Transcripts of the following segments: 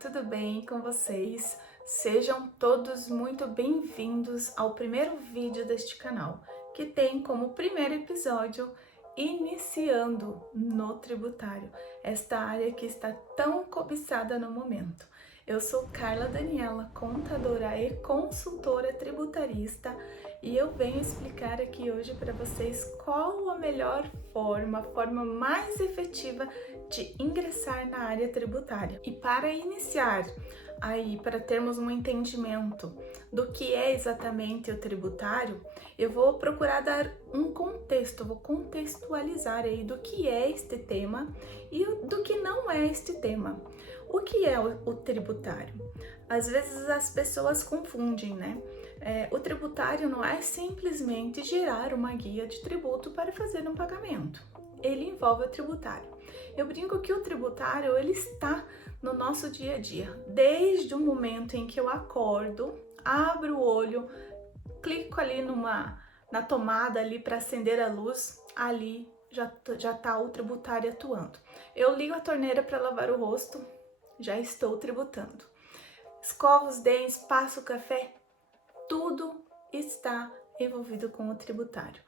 tudo bem com vocês? Sejam todos muito bem-vindos ao primeiro vídeo deste canal, que tem como primeiro episódio iniciando no tributário, esta área que está tão cobiçada no momento. Eu sou Carla Daniela, contadora e consultora tributarista, e eu venho explicar aqui hoje para vocês qual a melhor forma, a forma mais efetiva de ingressar na área tributária. E para iniciar aí, para termos um entendimento do que é exatamente o tributário, eu vou procurar dar um contexto, vou contextualizar aí do que é este tema e do que não é este tema. O que é o tributário? Às vezes as pessoas confundem, né? O tributário não é simplesmente gerar uma guia de tributo para fazer um pagamento. Ele envolve o tributário. Eu brinco que o tributário, ele está no nosso dia a dia, desde o momento em que eu acordo, abro o olho, clico ali na tomada ali para acender a luz, ali já está o tributário atuando. Eu ligo a torneira para lavar o rosto, já estou tributando. Escovo os dentes, passo o café, tudo está envolvido com o tributário.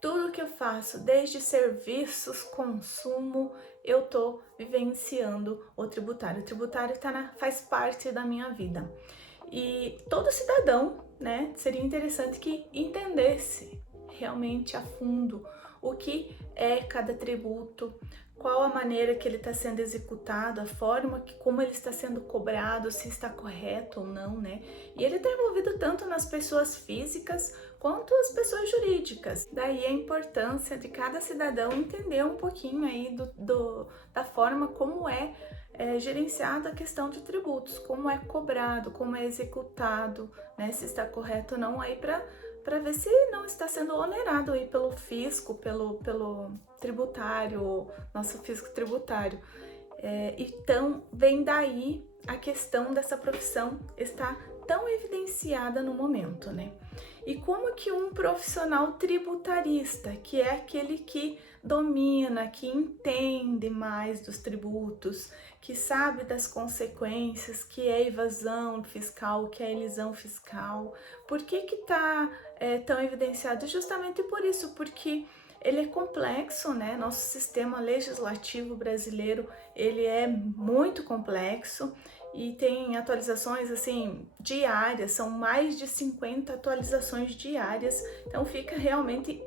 Tudo que eu faço, desde serviços, consumo, eu estou vivenciando o tributário. O tributário faz parte da minha vida. E todo cidadão, né, seria interessante que entendesse realmente a fundo o que é cada tributo, qual a maneira que ele está sendo executado, a forma como ele está sendo cobrado, se está correto ou não, né? E ele está envolvido tanto nas pessoas físicas quanto as pessoas jurídicas. Daí a importância de cada cidadão entender um pouquinho aí da forma como é gerenciada a questão de tributos, como é cobrado, como é executado, né? Se está correto ou não, aí para ver se não está sendo onerado aí pelo fisco, pelo tributário, nosso fisco tributário. Então, vem daí a questão dessa profissão estar tão evidenciada no momento, né? E como que um profissional tributarista, que é aquele que domina, que entende mais dos tributos, que sabe das consequências, que é evasão fiscal, que é elisão fiscal, por que está tão evidenciado? Justamente por isso, porque ele é complexo, né? Nosso sistema legislativo brasileiro, ele é muito complexo e tem atualizações assim diárias, são mais de 50 atualizações diárias, então fica realmente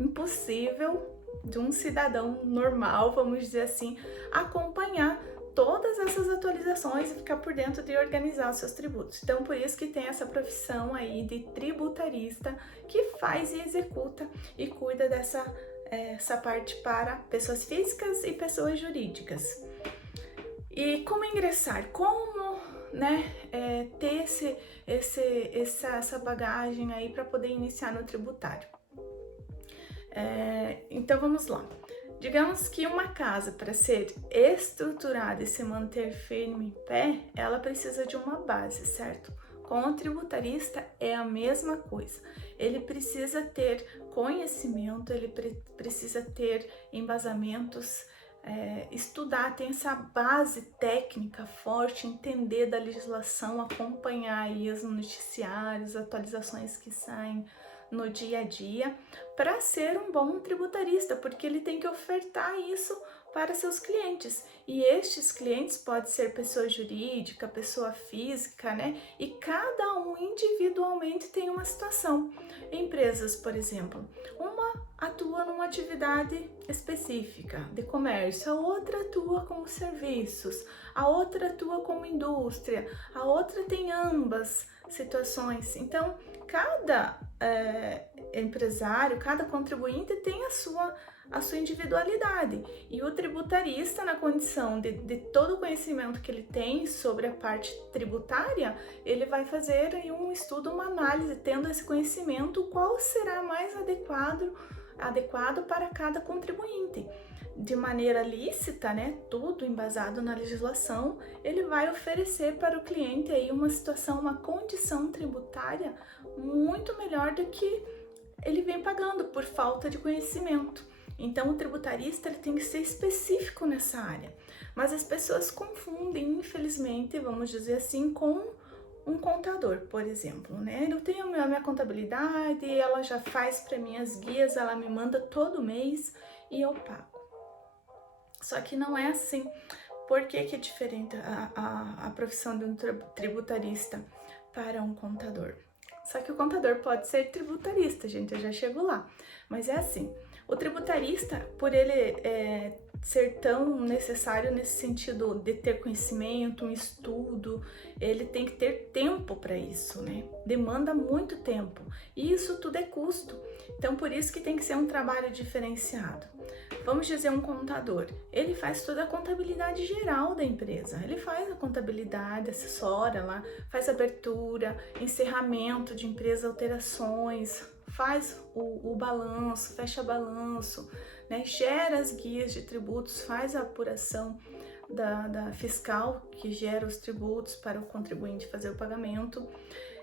impossível de um cidadão normal, vamos dizer assim, acompanhar todas essas atualizações e ficar por dentro de organizar os seus tributos. Então, por isso que tem essa profissão aí de tributarista que faz e executa e cuida essa parte para pessoas físicas e pessoas jurídicas. E como ingressar? Como, né, ter essa bagagem aí para poder iniciar no tributário? Então, vamos lá. Digamos que uma casa, para ser estruturada e se manter firme em pé, ela precisa de uma base, certo? Com o tributarista é a mesma coisa. Ele precisa ter conhecimento, ele precisa ter embasamentos, estudar, ter essa base técnica forte, entender da legislação, acompanhar aí os noticiários, atualizações que saem no dia a dia, para ser um bom tributarista, porque ele tem que ofertar isso para seus clientes. E estes clientes podem ser pessoa jurídica, pessoa física, né? E cada um individualmente tem uma situação. Empresas, por exemplo, uma atua numa atividade específica de comércio, a outra atua como serviços, a outra atua como indústria, a outra tem ambas situações. Então, cada empresário, cada contribuinte tem a sua individualidade, e o tributarista, na condição de todo o conhecimento que ele tem sobre a parte tributária, ele vai fazer aí um estudo, uma análise, tendo esse conhecimento, qual será mais adequado para cada contribuinte. De maneira lícita, né, tudo embasado na legislação, ele vai oferecer para o cliente aí uma situação, uma condição tributária muito melhor do que ele vem pagando por falta de conhecimento. Então o tributarista ele tem que ser específico nessa área. Mas as pessoas confundem, infelizmente, vamos dizer assim, com um contador, por exemplo, né? Eu tenho a minha contabilidade, ela já faz para mim as guias, ela me manda todo mês e eu pago. Só que não é assim. Por que é diferente a profissão de um tributarista para um contador? Só que o contador pode ser tributarista, gente, eu já chego lá. Mas é assim, o tributarista, por ele ser tão necessário nesse sentido de ter conhecimento, um estudo, ele tem que ter tempo para isso, né? Demanda muito tempo. E isso tudo é custo. Então, por isso que tem que ser um trabalho diferenciado. Vamos dizer, um contador, ele faz toda a contabilidade geral da empresa, ele faz a contabilidade, assessora lá, faz abertura, encerramento de empresa, alterações, faz o balanço, fecha balanço, né? Gera as guias de tributos, faz a apuração da fiscal que gera os tributos para o contribuinte fazer o pagamento.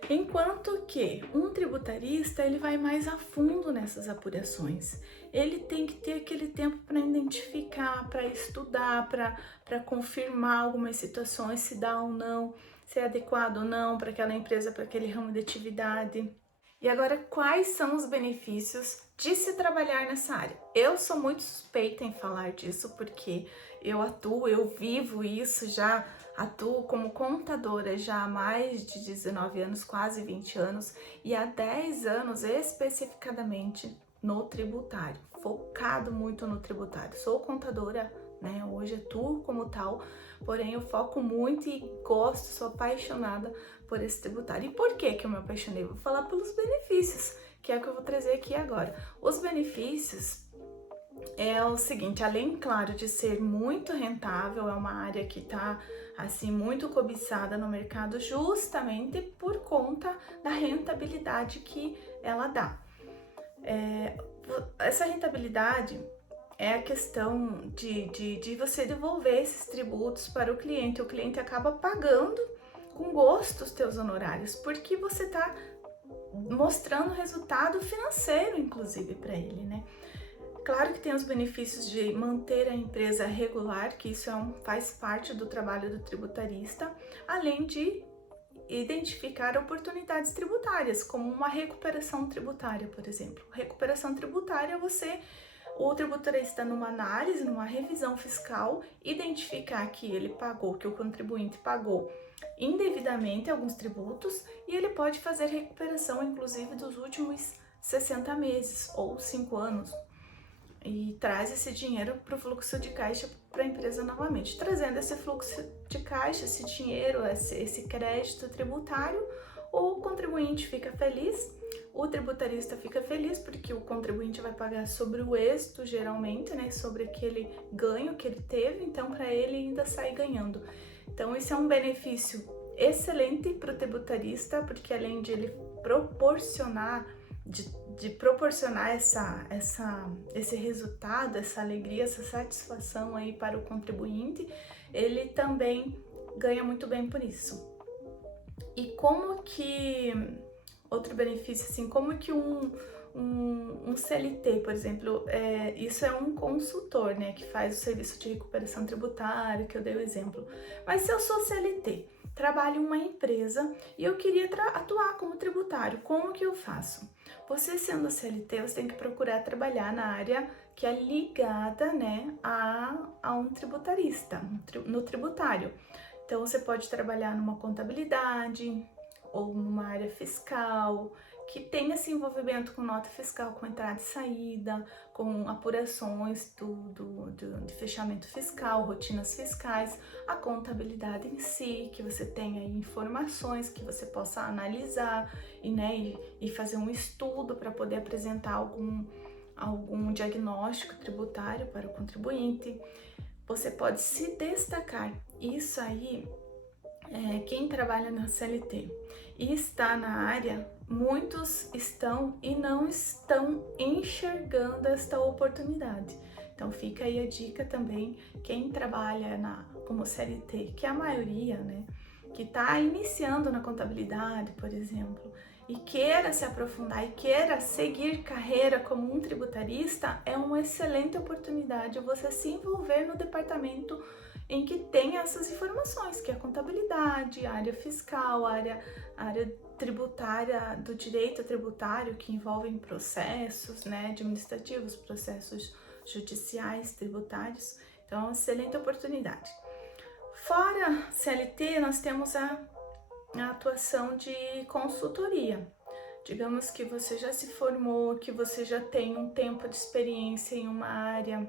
Enquanto que um tributarista ele vai mais a fundo nessas apurações. Ele tem que ter aquele tempo para identificar, para estudar, para confirmar algumas situações, se dá ou não, se é adequado ou não para aquela empresa, para aquele ramo de atividade. E agora, quais são os benefícios de se trabalhar nessa área? Eu sou muito suspeita em falar disso porque eu atuo, eu vivo isso, já atuo como contadora já há mais de 19 anos, quase 20 anos, e há 10 anos especificadamente no tributário, focado muito no tributário. Sou contadora, né? Hoje atuo como tal, porém eu foco muito e gosto, sou apaixonada por esse tributário. E por que eu me apaixonei? Vou falar pelos benefícios, que é o que eu vou trazer aqui agora. Os benefícios é o seguinte, além, claro, de ser muito rentável, é uma área que está, assim, muito cobiçada no mercado justamente por conta da rentabilidade que ela dá. Essa rentabilidade é a questão de você devolver esses tributos para o cliente acaba pagando com gosto os teus honorários, porque você está mostrando resultado financeiro, inclusive, para ele, né? Claro que tem os benefícios de manter a empresa regular, que isso faz parte do trabalho do tributarista, além de identificar oportunidades tributárias, como uma recuperação tributária, por exemplo. Recuperação tributária é o tributarista, numa análise, numa revisão fiscal, identificar que ele pagou, que o contribuinte pagou indevidamente alguns tributos e ele pode fazer recuperação, inclusive, dos últimos 60 meses ou 5 anos. E traz esse dinheiro para o fluxo de caixa para a empresa novamente. Trazendo esse fluxo de caixa, esse dinheiro, esse crédito tributário, o contribuinte fica feliz, o tributarista fica feliz porque o contribuinte vai pagar sobre o êxito, geralmente, né, sobre aquele ganho que ele teve, então para ele ainda sai ganhando. Então isso é um benefício excelente para o tributarista, porque além de ele proporcionar de proporcionar esse resultado, essa alegria, essa satisfação aí para o contribuinte, ele também ganha muito bem por isso. E como que, outro benefício, assim, como que um CLT, por exemplo, isso é um consultor, né, que faz o serviço de recuperação tributária, que eu dei o exemplo. Mas se eu sou CLT, trabalho em uma empresa e eu queria atuar como tributário, como que eu faço? Você sendo CLT, você tem que procurar trabalhar na área que é ligada, né, a um tributarista, no tributário. Então, você pode trabalhar numa contabilidade ou numa área fiscal, que tenha esse envolvimento com nota fiscal, com entrada e saída, com apurações de fechamento fiscal, rotinas fiscais, a contabilidade em si, que você tenha informações que você possa analisar e fazer um estudo para poder apresentar algum diagnóstico tributário para o contribuinte. Você pode se destacar. Isso aí, quem trabalha na CLT e está na área, muitos estão e não estão enxergando esta oportunidade. Então fica aí a dica também, quem trabalha como CLT, que é a maioria, né, que está iniciando na contabilidade, por exemplo, e queira se aprofundar e queira seguir carreira como um tributarista, é uma excelente oportunidade você se envolver no departamento em que tem essas informações, que é a contabilidade, a área fiscal, a área tributária, do direito tributário, que envolvem processos, né, administrativos, processos judiciais, tributários. Então, é uma excelente oportunidade. Fora CLT, nós temos a atuação de consultoria. Digamos que você já se formou, que você já tem um tempo de experiência em uma área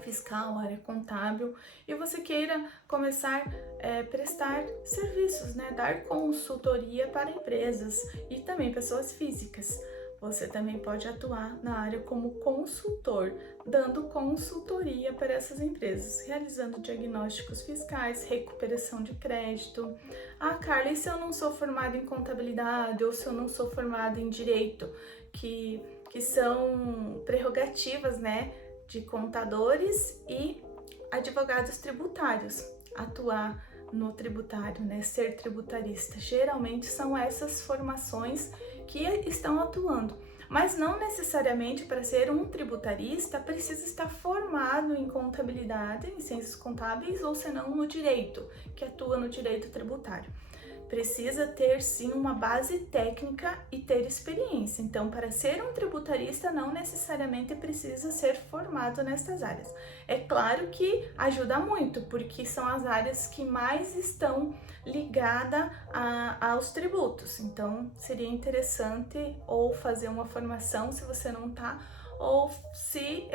fiscal, área contábil, e você queira começar a prestar serviços, né? Dar consultoria para empresas e também pessoas físicas. Você também pode atuar na área como consultor, dando consultoria para essas empresas, realizando diagnósticos fiscais, recuperação de crédito. Ah, Carla, e se eu não sou formada em contabilidade ou se eu não sou formada em direito, que são prerrogativas, né, de contadores e advogados tributários, atuar no tributário, né, ser tributarista. Geralmente são essas formações que estão atuando, mas não necessariamente para ser um tributarista precisa estar formado em contabilidade, em ciências contábeis ou senão no direito, que atua no direito tributário. Precisa ter sim uma base técnica e ter experiência. Então, para ser um tributarista, não necessariamente precisa ser formado nestas áreas. É claro que ajuda muito, porque são as áreas que mais estão ligadas aos tributos. Então, seria interessante ou fazer uma formação se você não está, ou se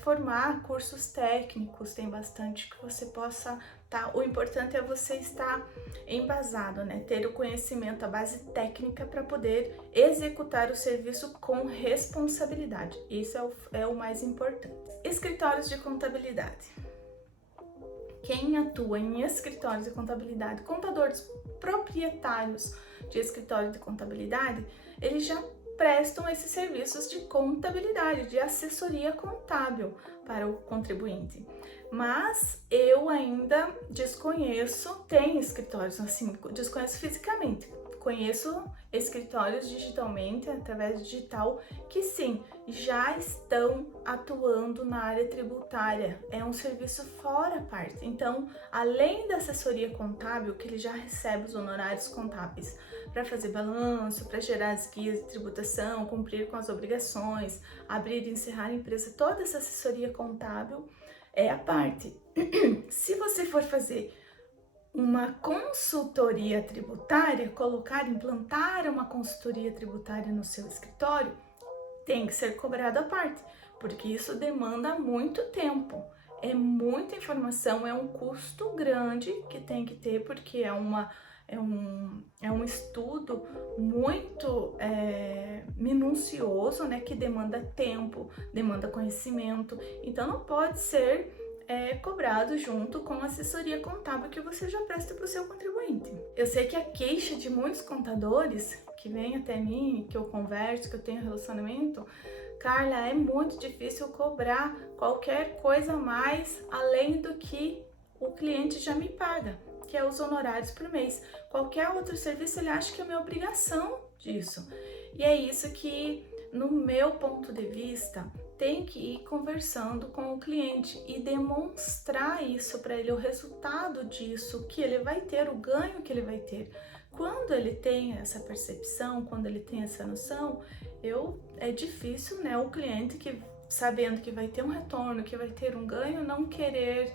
formar cursos técnicos, tem bastante que você possa tá? O importante é você estar embasado, né? Ter o conhecimento, a base técnica para poder executar o serviço com responsabilidade. Isso é o mais importante. Escritórios de contabilidade. Quem atua em escritórios de contabilidade, contadores proprietários de escritório de contabilidade, eles já prestam esses serviços de contabilidade, de assessoria contábil para o contribuinte. Mas eu ainda desconheço, tem escritórios assim, desconheço fisicamente, conheço escritórios digitalmente, através digital, que sim, já estão atuando na área tributária, é um serviço fora parte. Então, além da assessoria contábil, que ele já recebe os honorários contábeis para fazer balanço, para gerar as guias de tributação, cumprir com as obrigações, abrir e encerrar a empresa, toda essa assessoria contábil é a parte. Se você for fazer uma consultoria tributária, implantar uma consultoria tributária no seu escritório, tem que ser cobrado à parte, porque isso demanda muito tempo, é muita informação, é um custo grande que tem que ter, porque é um estudo muito minucioso, né, que demanda tempo, demanda conhecimento, então não pode ser cobrado junto com a assessoria contábil que você já presta para o seu contribuinte. Eu sei que a queixa de muitos contadores que vêm até mim, que eu converso, que eu tenho relacionamento, Carla, é muito difícil cobrar qualquer coisa a mais além do que o cliente já me paga, que é os honorários por mês. Qualquer outro serviço ele acha que é minha obrigação disso. E é isso que, no meu ponto de vista, tem que ir conversando com o cliente e demonstrar isso para ele, o resultado disso que ele vai ter, o ganho que ele vai ter. Quando ele tem essa percepção, quando ele tem essa noção, é difícil, né, o cliente que sabendo que vai ter um retorno, que vai ter um ganho, não querer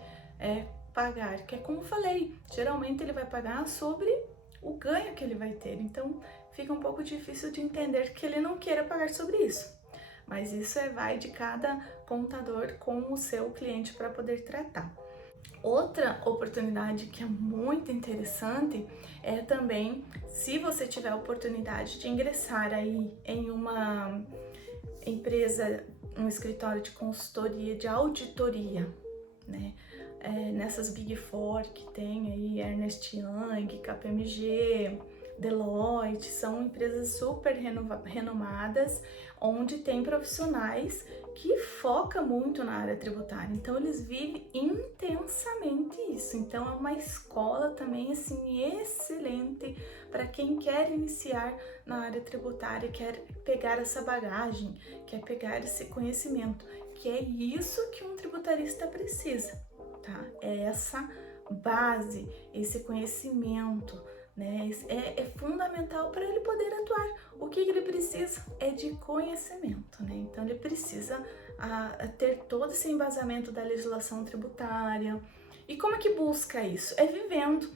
pagar, que é como eu falei, geralmente ele vai pagar sobre o ganho que ele vai ter, então fica um pouco difícil de entender que ele não queira pagar sobre isso. Mas isso vai de cada contador com o seu cliente para poder tratar. Outra oportunidade que é muito interessante é também, se você tiver a oportunidade de ingressar aí em uma empresa, um escritório de consultoria, de auditoria, né? Nessas Big Four que tem aí, Ernst Young, KPMG, Deloitte, são empresas super renomadas, onde tem profissionais que focam muito na área tributária, então eles vivem intensamente isso. Então é uma escola também assim excelente para quem quer iniciar na área tributária, quer pegar essa bagagem, quer pegar esse conhecimento, que é isso que um tributarista precisa, tá? É essa base, esse conhecimento, né? É fundamental para ele poder atuar. O que ele precisa é de conhecimento, né? Então ele precisa ter todo esse embasamento da legislação tributária. E como é que busca isso? É vivendo.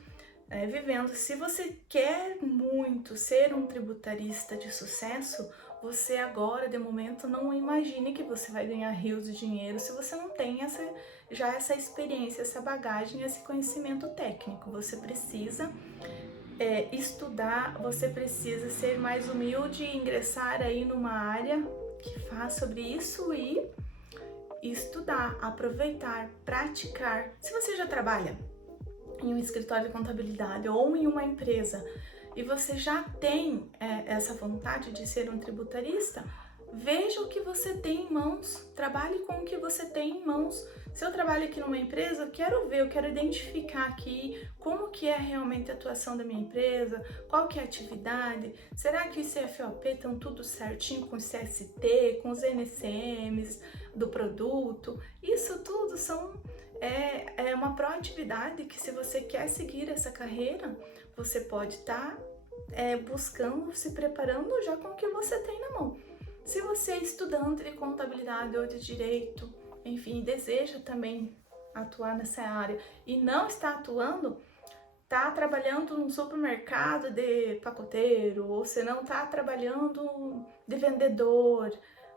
É vivendo. Se você quer muito ser um tributarista de sucesso, você agora, de momento, não imagine que você vai ganhar rios de dinheiro se você não tem essa experiência, essa bagagem, esse conhecimento técnico. Você precisa estudar, você precisa ser mais humilde e ingressar aí numa área que faz sobre isso e estudar, aproveitar, praticar. Se você já trabalha em um escritório de contabilidade ou em uma empresa e você já tem essa vontade de ser um tributarista, veja o que você tem em mãos, trabalhe com o que você tem em mãos. Se eu trabalho aqui numa empresa, eu quero identificar aqui como que é realmente a atuação da minha empresa, qual que é a atividade, será que os CFOP estão tudo certinho com os CST, com os NCMs do produto? Isso tudo é uma proatividade que, se você quer seguir essa carreira, você pode estar buscando, se preparando já com o que você tem na mão. Se você é estudante de contabilidade ou de direito, enfim, deseja também atuar nessa área e não está atuando, está trabalhando num supermercado de pacoteiro, ou se não está trabalhando de vendedor,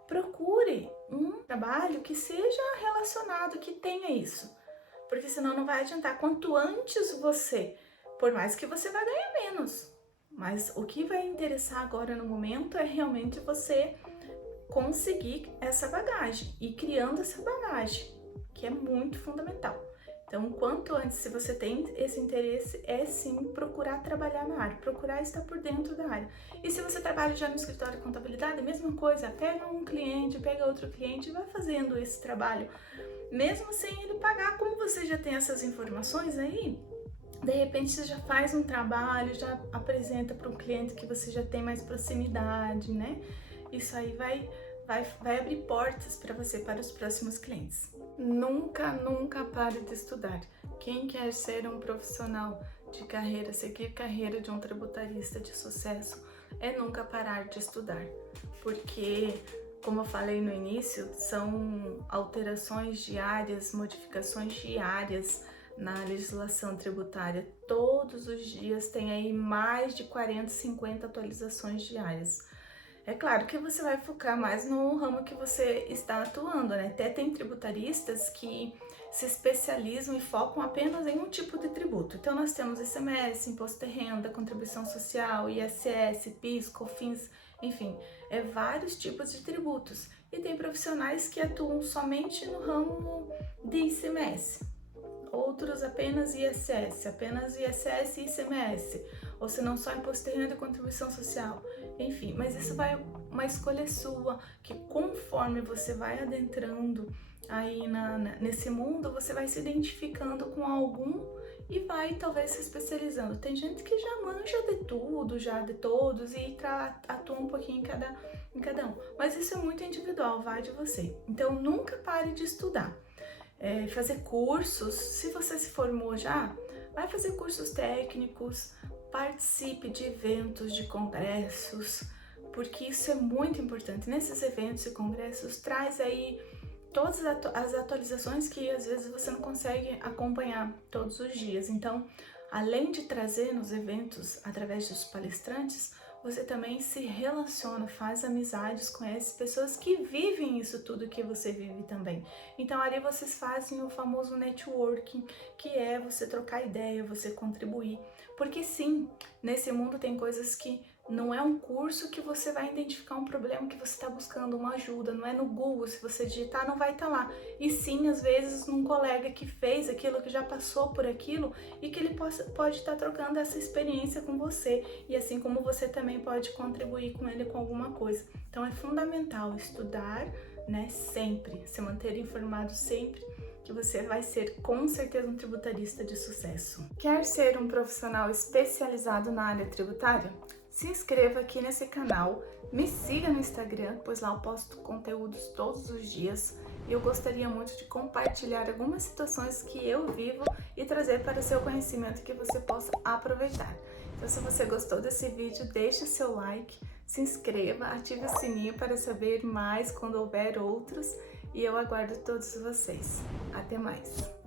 procure um trabalho que seja relacionado, que tenha isso, porque senão não vai adiantar. Quanto antes você, por mais que você vai ganhar menos, mas o que vai interessar agora no momento é realmente você conseguir essa bagagem e criando essa bagagem, que é muito fundamental. Então, quanto antes, se você tem esse interesse, é sim procurar trabalhar na área, procurar estar por dentro da área. E se você trabalha já no escritório de contabilidade, a mesma coisa, pega um cliente, pega outro cliente e vai fazendo esse trabalho, mesmo sem ele pagar. Como você já tem essas informações aí, de repente você já faz um trabalho, já apresenta para um cliente que você já tem mais proximidade, né? Isso aí vai abrir portas para você, para os próximos clientes. Nunca pare de estudar. Quem quer ser um profissional de carreira, seguir carreira de um tributarista de sucesso, é nunca parar de estudar. Porque, como eu falei no início, são alterações diárias, modificações diárias na legislação tributária. Todos os dias tem aí mais de 40, 50 atualizações diárias. É claro que você vai focar mais no ramo que você está atuando, né? Até tem tributaristas que se especializam e focam apenas em um tipo de tributo. Então nós temos ICMS, Imposto de Renda, Contribuição Social, ISS, PIS, COFINS, enfim, vários tipos de tributos. E tem profissionais que atuam somente no ramo de ICMS, outros apenas ISS e ICMS, ou se não só Imposto de Renda e Contribuição Social, enfim, mas isso vai uma escolha sua, que conforme você vai adentrando aí nesse mundo, você vai se identificando com algum e vai talvez se especializando. Tem gente que já manja de tudo, já de todos, e atua um pouquinho em cada um, mas isso é muito individual, vai de você. Então nunca pare de estudar. Fazer cursos, se você se formou já, vai fazer cursos técnicos, participe de eventos, de congressos, porque isso é muito importante. Nesses eventos e congressos, traz aí todas as atualizações que às vezes você não consegue acompanhar todos os dias. Então, além de trazer nos eventos através dos palestrantes, você também se relaciona, faz amizades, conhece pessoas que vivem isso tudo que você vive também. Então ali vocês fazem o famoso networking, que é você trocar ideia, você contribuir. Porque sim, nesse mundo tem coisas que Não é um curso que você vai identificar um problema que você está buscando uma ajuda, não é no Google, se você digitar não vai estar lá. E sim, às vezes, um colega que fez aquilo, que já passou por aquilo e que ele pode estar trocando essa experiência com você. E assim como você também pode contribuir com ele com alguma coisa. Então é fundamental estudar, né, sempre, se manter informado sempre, que você vai ser com certeza um tributarista de sucesso. Quer ser um profissional especializado na área tributária? Se inscreva aqui nesse canal, me siga no Instagram, pois lá eu posto conteúdos todos os dias e eu gostaria muito de compartilhar algumas situações que eu vivo e trazer para o seu conhecimento que você possa aproveitar. Então, se você gostou desse vídeo, deixe seu like, se inscreva, ative o sininho para saber mais quando houver outros e eu aguardo todos vocês. Até mais!